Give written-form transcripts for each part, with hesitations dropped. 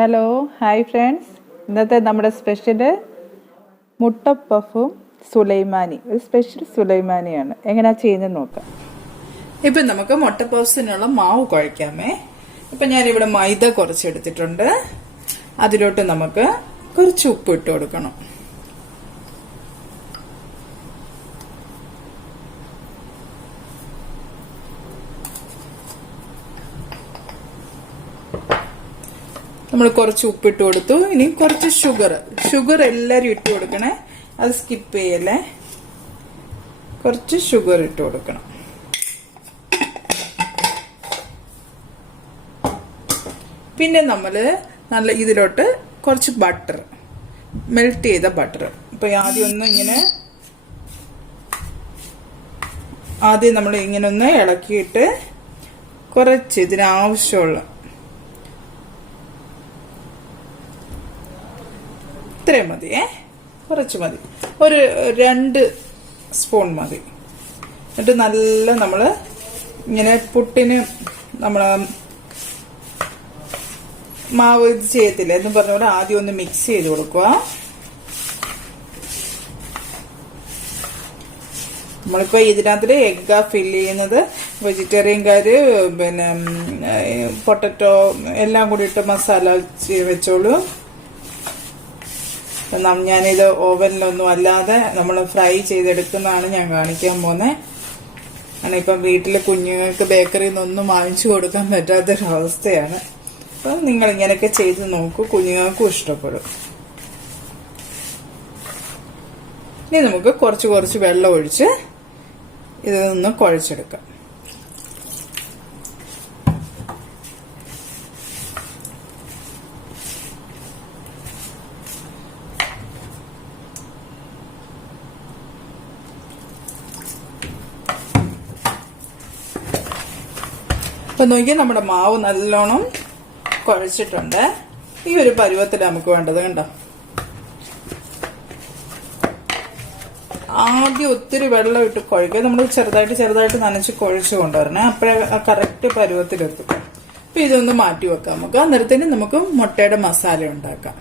Hello hi friends, ഇന്നത്തെ നമ്മുടെ special മുട്ട പഫും സുലൈമാനി. ഒരു സ്പെഷ്യൽ സുലൈമാനിയാണ്. എങ്ങനെയാണ് ചെയ്യുന്നത് നോക്കാം. ഇപ്പം നമുക്ക് മുട്ട പഫ്സിനുള്ള മാവ് കുഴയ്ക്കാമേ. ഇപ്പം ഞാനിവിടെ മൈദ കുറച്ചെടുത്തിട്ടുണ്ട്. അതിലോട്ട് നമുക്ക് കുറച്ച് ഉപ്പ് ഇട്ട് കൊടുക്കണം. നമ്മൾ കുറച്ച് ഉപ്പിട്ട് കൊടുത്തു. ഇനി കുറച്ച് ഷുഗർ എല്ലാവരും ഇട്ട് കൊടുക്കണേ, അത് സ്കിപ്പ് ചെയ്യല്ലേ. കുറച്ച് ഷുഗർ ഇട്ട് കൊടുക്കണം. പിന്നെ നമ്മള് നല്ല ഇതിലോട്ട് കുറച്ച് ബട്ടർ, മെൽറ്റ് ചെയ്ത ബട്ടർ. ഇപ്പൊ ആദ്യം നമ്മൾ ഇങ്ങനെ ഒന്ന് ഇളക്കിയിട്ട് കുറച്ച് ഇതിനാവശ്യമുള്ള ഇത്രയും മതി, കുറച്ച് മതി, ഒരു 2 സ്പൂൺ മതി. എന്നിട്ട് നല്ല നമ്മൾ ഇങ്ങനെ പുട്ടിന് നമ്മൾ മാവ് ഇത് ചെയ്യത്തില്ല എന്ന് പറഞ്ഞ പോലെ ആദ്യം ഒന്ന് മിക്സ് ചെയ്ത് കൊടുക്കുക. നമ്മളിപ്പോൾ ഇതിനകത്ത് എഗ്ഗാ ഫില്ല് ചെയ്യുന്നത്. വെജിറ്റേറിയൻകാര് പിന്നെ പൊട്ടറ്റോ എല്ലാം കൂടി ഇട്ട് മസാല വെച്ചോളൂ. ഞാനിത് ഓവനിലൊന്നും അല്ലാതെ നമ്മൾ ഫ്രൈ ചെയ്തെടുക്കുന്നതാണ് ഞാൻ കാണിക്കാൻ പോകുന്നത്. കാരണം ഇപ്പം വീട്ടിൽ കുഞ്ഞുങ്ങൾക്ക് ബേക്കറിയിൽ നിന്നൊന്നും വാങ്ങിച്ചു കൊടുക്കാൻ പറ്റാത്തൊരവസ്ഥയാണ്. അപ്പം നിങ്ങൾ ഇങ്ങനെയൊക്കെ ചെയ്ത് നോക്കൂ, കുഞ്ഞുങ്ങൾക്കും ഇഷ്ടപ്പെടും. ഇനി നമുക്ക് കുറച്ച് വെള്ളം ഒഴിച്ച് ഇതൊന്ന് കുഴച്ചെടുക്കാം. അപ്പൊ നോക്കിയാൽ നമ്മുടെ മാവ് നല്ലോണം കുഴച്ചിട്ടുണ്ട്. ഈ ഒരു പരുവത്തിൽ നമുക്ക് വേണ്ടത് കണ്ടോ. ആദ്യം ഒത്തിരി വെള്ളം ഇട്ട് കുഴക്കുക. നമ്മൾ ചെറുതായിട്ട് നനച്ച് കുഴച്ച് കൊണ്ടുവരണേ, അപ്പോഴേ കറക്റ്റ് പരുവത്തിലെത്തും. അപ്പൊ ഇതൊന്ന് മാറ്റി വെക്കാം നമുക്ക്. അന്നേരത്തിന് നമുക്ക് മുട്ടയുടെ മസാല ഉണ്ടാക്കാം.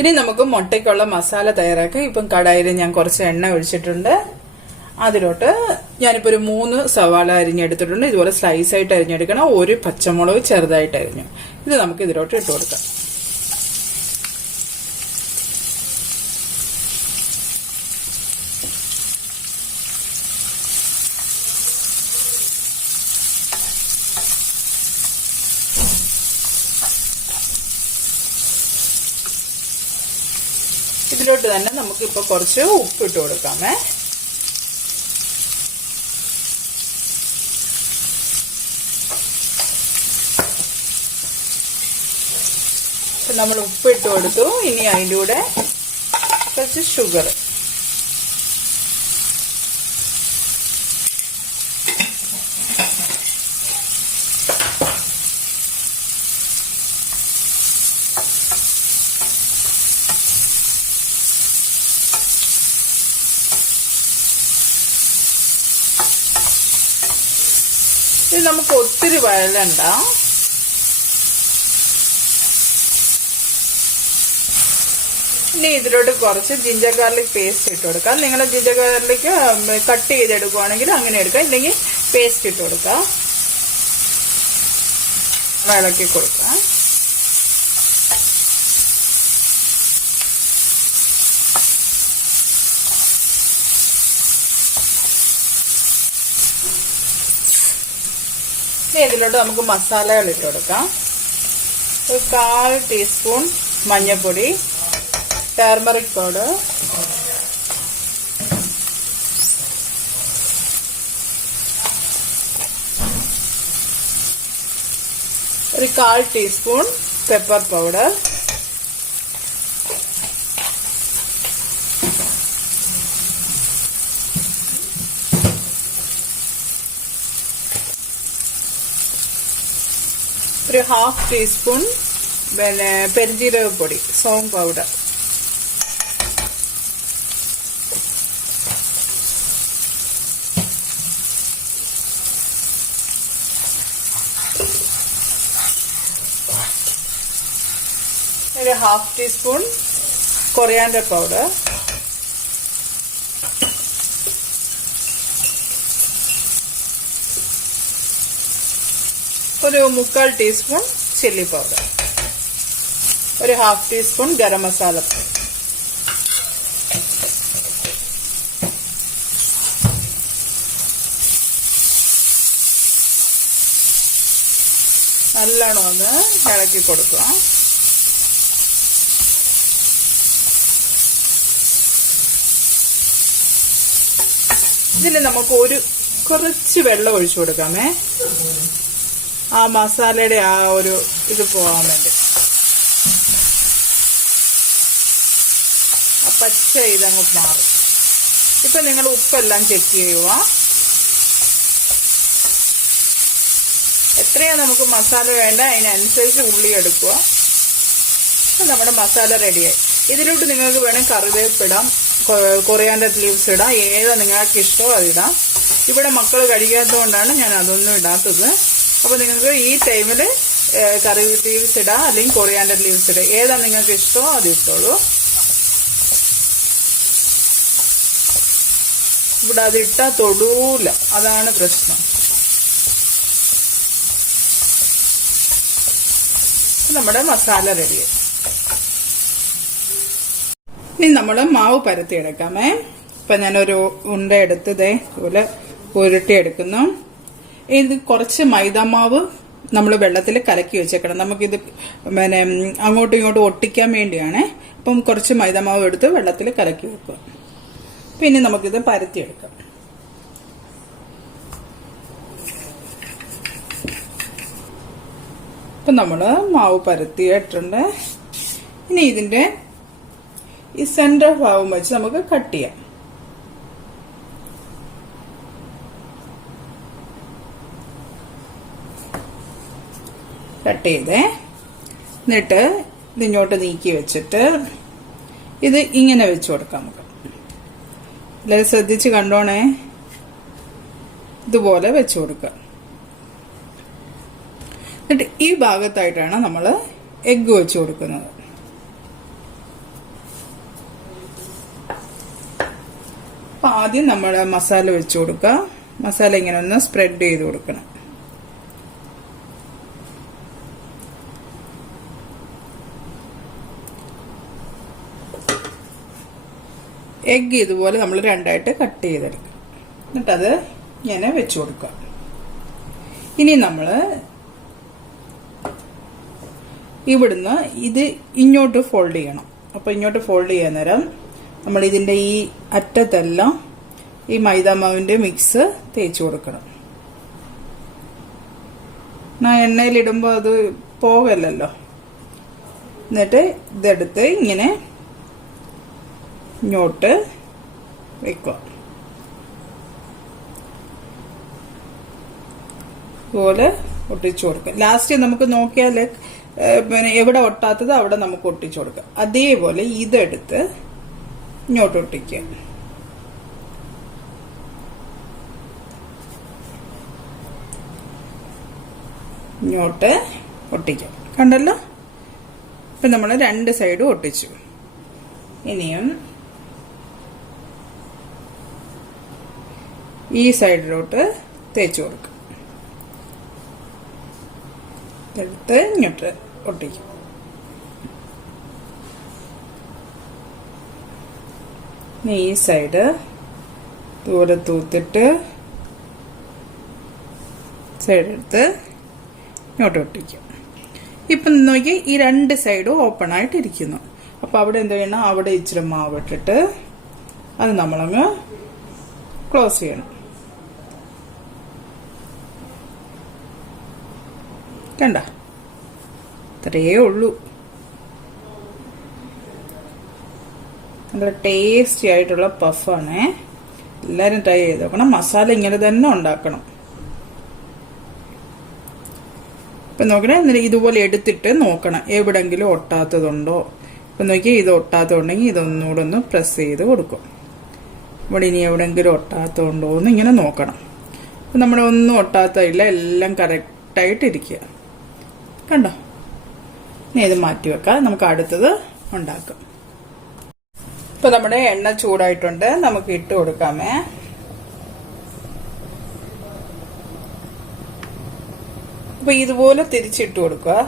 ഇനി നമുക്ക് മുട്ടയ്ക്കുള്ള മസാല തയ്യാറാക്കാം. ഇപ്പം കടായിൽ ഞാൻ കുറച്ച് എണ്ണ ഒഴിച്ചിട്ടുണ്ട്. അതിലോട്ട് ഞാനിപ്പോൾ ഒരു 3 സവാള അരിഞ്ഞെടുത്തിട്ടുണ്ട്. ഇതുപോലെ സ്ലൈസ് ആയിട്ട് അരിഞ്ഞെടുക്കണം. 1 പച്ചമുളക് ചെറുതായിട്ട് അരിഞ്ഞു. ഇത് നമുക്ക് ഇതിലോട്ട് ഇട്ട് കൊടുക്കാം. ഇതിലോട്ട് തന്നെ നമുക്കിപ്പോൾ കുറച്ച് ഉപ്പിട്ട് കൊടുക്കാമേ. നമ്മൾ ഉപ്പിട്ട് കൊടുത്തു. ഇനി അതിൻ്റെ കൂടെ കുറച്ച് ഷുഗർ, ഇത് നമുക്ക് ഒത്തിരി വഴലണ്ട. ഇനി ഇതിലോട്ട് കുറച്ച് ജിഞ്ചർ ഗാർലിക് പേസ്റ്റ് ഇട്ട് കൊടുക്കാം. നിങ്ങൾ ജിഞ്ചർ ഗാർലിക് കട്ട് ചെയ്തെടുക്കുവാണെങ്കിൽ അങ്ങനെ എടുക്കാം, ഇല്ലെങ്കിൽ പേസ്റ്റ് ഇട്ട് കൊടുക്കാം. ഇളക്കി കൊടുക്കാം. ഇനി ഇതിലോട്ട് നമുക്ക് മസാലകൾ ഇട്ട് കൊടുക്കാം. ഒരു 1/4 ടീസ്പൂൺ മഞ്ഞൾപ്പൊടി, ടർമറിക് പൗഡർ, ഒരു 1/4 ടീസ്പൂൺ പെപ്പർ പൗഡർ, ഒരു 1/2 ടീസ്പൂൺ പെരുംജീരകപ്പൊടി, സോംഗ് പൗഡർ, ഒരു 1/2 ടീസ്പൂൺ കൊറിയാൻഡർ പൗഡർ, ഒരു 1/4 ടീസ്പൂൺ ചില്ലി പൗഡർ, ഒരു 1/2 ടീസ്പൂൺ ഗരം മസാല പൊടി, നല്ലോണം ഒന്ന് ഇളക്കി കൊടുക്കുക. ഇതിൽ നമുക്ക് കുറച്ച് വെള്ളം ഒഴിച്ചു കൊടുക്കാമേ, ആ മസാലയുടെ ആ ഒരു ഇത് പോകാൻ വേണ്ടി, ആ പച്ച ഇതങ്ങ് മാറും. ഇപ്പൊ നിങ്ങൾ ഉപ്പെല്ലാം ചെക്ക് ചെയ്യുക. എത്രയാ നമുക്ക് മസാല വേണ്ട അതിനനുസരിച്ച് ഉള്ളി എടുക്കുക. നമ്മുടെ മസാല റെഡിയായി. ഇതിലോട്ട് നിങ്ങൾക്ക് വേണം കറിവേപ്പിടാം, കൊറിയാൻഡർ ലീവ്സ് ഇടാം, ഏതാ നിങ്ങൾക്ക് ഇഷ്ടമോ അതിടാം. ഇവിടെ മക്കൾ കഴിക്കാത്തതുകൊണ്ടാണ് ഞാൻ അതൊന്നും ഇടാത്തത്. അപ്പൊ നിങ്ങൾക്ക് ഈ ടൈമിൽ കറി ലീവ്സ് ഇടാം, അല്ലെങ്കിൽ കൊറിയാൻഡർ ലീവ്സ് ഇടാം, ഏതാ നിങ്ങൾക്ക് ഇഷ്ടമോ അത് ഇട്ടോളൂ. ഇവിടെ അതിട്ടാ തൊടൂല, അതാണ് പ്രശ്നം. നമ്മുടെ മസാല റെഡിയായി. ഇനി നമ്മൾ മാവ് പരത്തിയെടുക്കാമേ. ഇപ്പൊ ഞാനൊരു ഉണ്ട എടുത്ത് ഇതുപോലെ ഉരുട്ടിയെടുക്കുന്നു. ഇത് കുറച്ച് മൈദാമാവ് നമ്മൾ വെള്ളത്തിൽ കലക്കി വെച്ചേക്കണം. നമുക്കിത് പിന്നെ അങ്ങോട്ടും ഇങ്ങോട്ടും ഒട്ടിക്കാൻ വേണ്ടിയാണ്. അപ്പം കുറച്ച് മൈദാമാവ് എടുത്ത് വെള്ളത്തിൽ കലക്കി വെക്കുക. പിന്നെ നമുക്കിത് പരത്തിയെടുക്കാം. ഇപ്പം നമ്മൾ മാവ് പരത്തിയിട്ടുണ്ട്. ഇനി ഇതിന്റെ ഈ സെന്റർ ഭാഗം വെച്ച് നമുക്ക് കട്ട് ചെയ്യാം. കട്ട് ചെയ്തേ, എന്നിട്ട് ഇതിങ്ങോട്ട് നീക്കി വെച്ചിട്ട് ഇത് ഇങ്ങനെ വെച്ച് കൊടുക്കാം. നമുക്ക് എല്ലാവരും ശ്രദ്ധിച്ച് കണ്ടോണേ, ഇതുപോലെ വെച്ച് കൊടുക്കുക. എന്നിട്ട് ഈ ഭാഗത്തായിട്ടാണ് നമ്മൾ എഗ്ഗ് വെച്ച് കൊടുക്കുന്നത്. അപ്പൊ ആദ്യം നമ്മൾ മസാല വെച്ച് കൊടുക്കുക. മസാല ഇങ്ങനെ ഒന്ന് സ്പ്രെഡ് ചെയ്ത് കൊടുക്കണം. എഗ്ഗ് ഇതുപോലെ നമ്മൾ രണ്ടായിട്ട് കട്ട് ചെയ്തെടുക്കുക. എന്നിട്ടത് ഇങ്ങനെ വെച്ച് കൊടുക്കുക. ഇനി നമ്മൾ ഇവിടുന്ന് ഇത് ഇങ്ങോട്ട് ഫോൾഡ് ചെയ്യണം. അപ്പൊ ഇങ്ങോട്ട് ഫോൾഡ് ചെയ്യാൻ നേരം നമ്മൾ ഇതിന്റെ ഈ അറ്റത്തെല്ലാം ഈ മൈദാമാവിന്റെ മിക്സ് തേച്ച് കൊടുക്കണം. എണ്ണയിലിടുമ്പോൾ അത് പോകല്ലല്ലോ. എന്നിട്ട് ഇതെടുത്ത് ഇങ്ങനെ ഇങ്ങോട്ട് വെക്കുക. ഇതുപോലെ ഒട്ടിച്ചു കൊടുക്കുക. ലാസ്റ്റ് നമുക്ക് നോക്കിയാൽ പിന്നെ എവിടെ ഒട്ടാത്തത് അവിടെ നമുക്ക് ഒട്ടിച്ചു കൊടുക്കാം. അതേപോലെ ഇതെടുത്ത് ഇങ്ങോട്ട് ഒട്ടിക്കുക. ഇങ്ങോട്ട് ഒട്ടിക്കാം. കണ്ടല്ലോ? ഇപ്പൊ നമ്മൾ രണ്ട് സൈഡും ഒട്ടിച്ചു. ഇനിയും ഈ സൈഡിലോട്ട് തേച്ച് കൊടുക്കും. എടുത്ത് ഇങ്ങോട്ട് ഒട്ടിക്കും. ഈ സൈഡ് ദൂരെ തൂത്തിട്ട് സൈഡ് എടുത്ത് ഇങ്ങോട്ട് ഒട്ടിക്കും. ഇപ്പം നോക്കി ഈ രണ്ട് സൈഡും ഓപ്പൺ ആയിട്ടിരിക്കുന്നു. അപ്പൊ അവിടെ എന്ത് ചെയ്യണം, അവിടെ ഇച്ചിരി മാവ് ഇട്ടിട്ട് അത് നമ്മളങ്ങ് ക്ലോസ് ചെയ്യണം. കണ്ട, ഇത്രയേ ഉള്ളൂ. നല്ല ടേസ്റ്റി ആയിട്ടുള്ള പഫാണേ. എല്ലാരും ട്രൈ ചെയ്ത് നോക്കണം. മസാല ഇങ്ങനെ തന്നെ ഉണ്ടാക്കണം. ഇപ്പൊ നോക്കണേ, എന്നിട്ട് ഇതുപോലെ എടുത്തിട്ട് നോക്കണം എവിടെങ്കിലും ഒട്ടാത്തതുണ്ടോ. ഇപ്പൊ നോക്കി ഇത് ഒട്ടാത്തതുണ്ടെങ്കിൽ ഇതൊന്നുകൂടെ ഒന്ന് പ്രസ് ചെയ്ത് കൊടുക്കും. ഇവിടെ ഇനി എവിടെങ്കിലും ഒട്ടാത്തതുണ്ടോ എന്ന് ഇങ്ങനെ നോക്കണം. അപ്പൊ നമ്മുടെ ഒന്നും ഒട്ടാത്തതില്ല, എല്ലാം കറക്റ്റായിട്ടിരിക്കുക. കണ്ടോ? ഇനി ഇത് മാറ്റി വെക്കാം, നമുക്ക് അടുത്തത് ഉണ്ടാക്കാം. ഇപ്പൊ നമ്മുടെ എണ്ണ ചൂടായിട്ടുണ്ട്, നമുക്ക് ഇട്ട് കൊടുക്കാമേ. അപ്പൊ ഇതുപോലെ തിരിച്ചിട്ട് കൊടുക്കുക.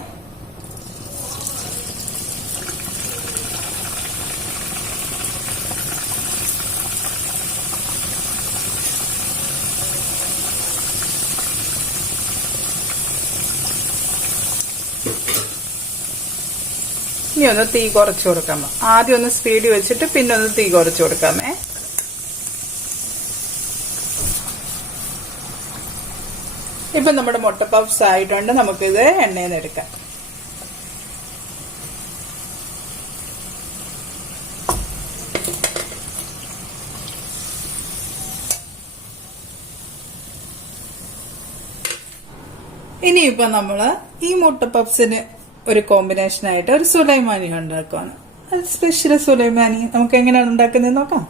ഇനി ഒന്ന് തീ കുറച്ച് കൊടുക്കാമോ. ആദ്യം ഒന്ന് സ്പീഡ് വെച്ചിട്ട് പിന്നെ ഒന്ന് തീ കുറച്ച് കൊടുക്കാമേ. ഇപ്പൊ നമ്മുടെ മുട്ട പഫ്സ് ആയിട്ടുണ്ട്, നമുക്കിത് എണ്ണയിൽ നിന്ന് എടുക്കാം. ഇനിയിപ്പൊ നമ്മള് ഈ മുട്ട പഫ്സിന് ഒരു കോമ്പിനേഷൻ ആയിട്ട് ഒരു സുലൈമാനി ഉണ്ടാക്കുവാണ്. അത് സ്പെഷ്യൽ സുലൈമാനി നമുക്ക് എങ്ങനെയാണ് ഉണ്ടാക്കുന്നത് നോക്കാം.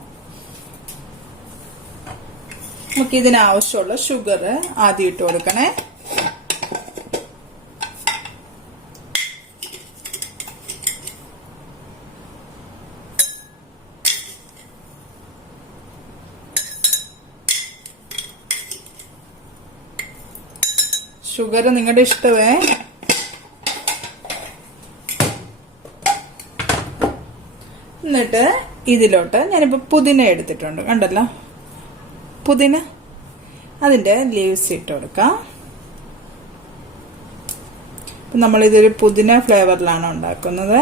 നമുക്ക് ഇതിനാവശ്യമുള്ള ഷുഗർ ആദ്യം ഇട്ട് കൊടുക്കണേ. ഷുഗർ നിങ്ങളുടെ ഇഷ്ടമേ. എന്നിട്ട് ഇതിലോട്ട് ഞാനിപ്പോ പുതിന എടുത്തിട്ടുണ്ട്, കണ്ടല്ലോ പുതിന, അതിന്റെ ലീവ്സ് ഇട്ട് കൊടുക്കാം. നമ്മളിതൊരു പുതിന ഫ്ലേവറിലാണ് ഉണ്ടാക്കുന്നത്.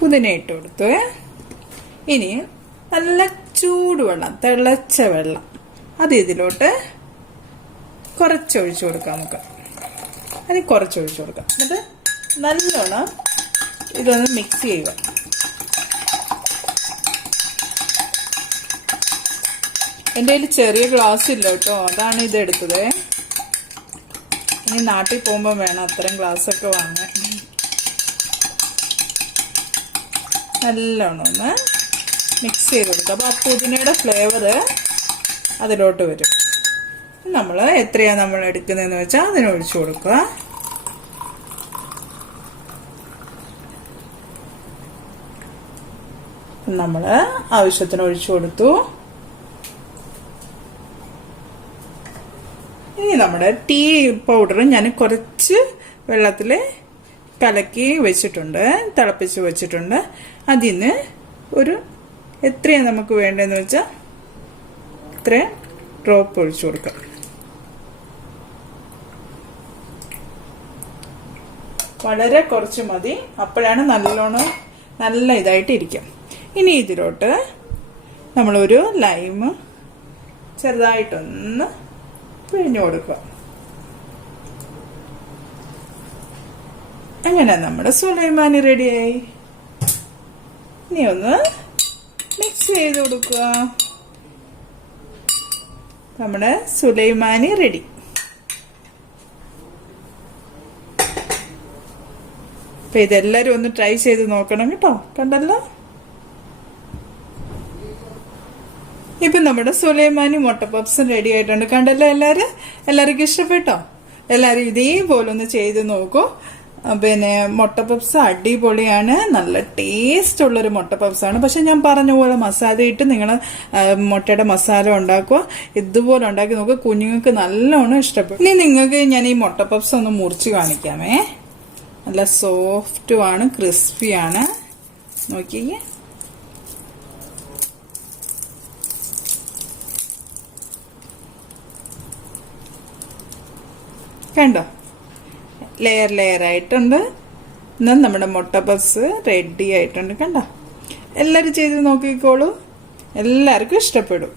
പുതിന ഇട്ട് കൊടുത്തു. ഇനി നല്ല ചൂടുവെള്ളം, തിളച്ച വെള്ളം അത് ഇതിലോട്ട് കുറച്ചൊഴിച്ചു കൊടുക്കാം. നമുക്ക് അതിന് കുറച്ചൊഴിച്ചു കൊടുക്കാം. എന്നിട്ട് നല്ലോണം ഇതൊന്ന് മിക്സ് ചെയ്യുക. എൻ്റെ കയ്യിൽ ചെറിയ ഗ്ലാസ് ഇല്ല കേട്ടോ, അതാണ് ഇത് എടുത്തത്. ഇനി നാട്ടിൽ പോകുമ്പോൾ വേണം അത്രയും ഗ്ലാസ്സൊക്കെ വാങ്ങാൻ. നല്ലോണം ഒന്ന് മിക്സ് ചെയ്ത് കൊടുക്കുക. അപ്പോൾ ആ പുതിനയുടെ ഫ്ലേവർ അതിലോട്ട് വരും. നമ്മൾ എത്രയാണ് നമ്മൾ എടുക്കുന്നതെന്ന് വെച്ചാൽ അതിനൊഴിച്ചു കൊടുക്കുക. നമ്മൾ ആവശ്യത്തിന് ഒഴിച്ചു കൊടുത്തു. ഇനി നമ്മുടെ ടീ പൗഡർ ഞാൻ കുറച്ച് വെള്ളത്തിൽ കലക്കി വെച്ചിട്ടുണ്ട്, തിളപ്പിച്ച് വെച്ചിട്ടുണ്ട്. അതിന് ഒരു എത്രയാണ് നമുക്ക് വേണ്ടതെന്ന് വെച്ചാൽ ഇത്രയും ഡ്രോപ്പ് ഒഴിച്ചു കൊടുക്കാം. വളരെ കുറച്ച് മതി, അപ്പോഴാണ് നല്ലോണം നല്ല ഇതായിട്ട് ഇരിക്കും. ഇനി ഇതിലോട്ട് നമ്മളൊരു ലൈം ചെറുതായിട്ടൊന്ന് പിഴിഞ്ഞു കൊടുക്കുക. അങ്ങനെ നമ്മുടെ സുലൈമാനി റെഡിയായി. ഇനി ഒന്ന് മിക്സ് ചെയ്ത് കൊടുക്കുക. നമ്മുടെ സുലൈമാനി റെഡി. അപ്പൊ ഇതെല്ലാരും ഒന്ന് ട്രൈ ചെയ്ത് നോക്കണം കേട്ടോ. കണ്ടല്ലോ, ഇപ്പൊ നമ്മുടെ സുലൈമാനി മുട്ട പപ്സും റെഡി ആയിട്ടുണ്ട്. കണ്ടല്ലോ എല്ലാവർക്കും ഇഷ്ടപ്പെട്ടോ? എല്ലാരും ഇതേപോലെ ഒന്ന് ചെയ്ത് നോക്കൂ. പിന്നെ മുട്ട പപ്സ് അടിപൊളിയാണ്, നല്ല ടേസ്റ്റ് ഉള്ളൊരു മുട്ട പപ്സാണ്. പക്ഷെ ഞാൻ പറഞ്ഞ പോലെ മസാല ഇട്ട് നിങ്ങൾ മുട്ടയുടെ മസാല ഉണ്ടാക്കുക, ഇതുപോലെ ഉണ്ടാക്കി നോക്കുക. കുഞ്ഞുങ്ങൾക്ക് നല്ലോണം ഇഷ്ടപ്പെടും. ഇനി നിങ്ങൾക്ക് ഞാൻ ഈ മുട്ട പപ്സ് ഒന്ന് മുറിച്ച് കാണിക്കാമേ. നല്ല സോഫ്റ്റുമാണ്, ക്രിസ്പിയാണ്. നോക്കിയേ, കണ്ടോ, ലെയർ ആയിട്ടുണ്ട്. എന്നാൽ നമ്മുടെ മുട്ട പപ്സ് റെഡി ആയിട്ടുണ്ട്. കണ്ടോ, എല്ലാവരും ചെയ്ത് നോക്കിക്കോളൂ, എല്ലാവർക്കും ഇഷ്ടപ്പെടും.